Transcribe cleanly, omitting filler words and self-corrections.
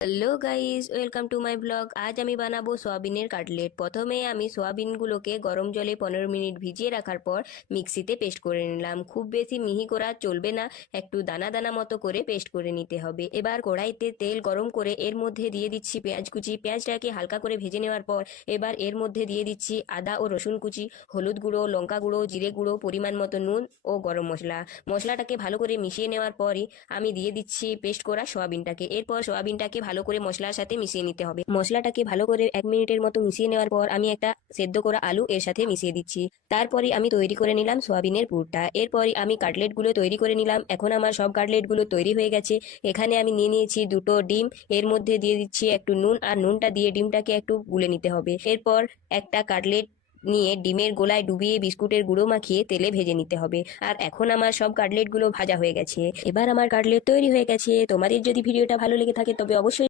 Hello guys, welcome to my blog. আজ আমি বানাবো সোয়াবিনের কাটলেট। প্রথমে আমি সোয়াবিনগুলোকে গরম জলে 15 মিনিট ভিজিয়ে রাখার পর মিক্সিতে পেস্ট করে নিলাম। খুব বেশি মিহি করা চলবে না, একটু দানা দানা মতো করে পেস্ট করে নিতে হবে। এবার কড়াইতে তেল গরম করে এর মধ্যে দিয়ে দিচ্ছি পেঁয়াজ কুচি। পেঁয়াজটাকে হালকা করে ভেজে নেওয়ার পর এবার এর মধ্যে দিয়ে দিচ্ছি আদা ও রসুন কুচি, হলুদ গুঁড়ো, লঙ্কা গুঁড়ো, জিরে গুঁড়ো, পরিমাণ মতো নুন ও গরম মশলা। মশলাটাকে ভালো করে মিশিয়ে নেওয়ার পরই আমি দিয়ে দিচ্ছি পেস্ট করা সয়াবিনটাকে। এরপর সয়াবিনটাকে ভালো করে মশলার সাথে মিশিয়ে নিতে হবে। মশলাটাকে ভালো করে 1 মিনিটের মতো মিশিয়ে নেওয়ার পর আমি একটা সেদ্ধ করা আলু এর সাথে মিশিয়ে দিচ্ছি। তারপরে আমি তৈরি করে নিলাম সয়াবিনের পুরটা। এরপরই আমি কাটলেটগুলো তৈরি করে নিলাম। এখন আমার সব কাটলেটগুলো তৈরি হয়ে গেছে। এখানে আমি নিয়ে নিয়েছি দুটো ডিম। এর মধ্যে দিয়ে দিচ্ছি একটু নুন, আর নুনটা দিয়ে ডিমটাকে একটু গুলে নিতে হবে। এরপর একটা কাটলেট নিয়ে ডিমের গোলায় ডুবিয়ে বিস্কুটের গুঁড়ো মাখিয়ে তেলে ভেজে নিতে হবে। আর এখন আমার সব কাটলেটগুলো ভাজা হয়ে গেছে। এবার আমার কাটলেট তৈরি হয়ে গেছে। তোমাদের যদি ভিডিওটা ভালো লেগে থাকে তবে অবশ্যই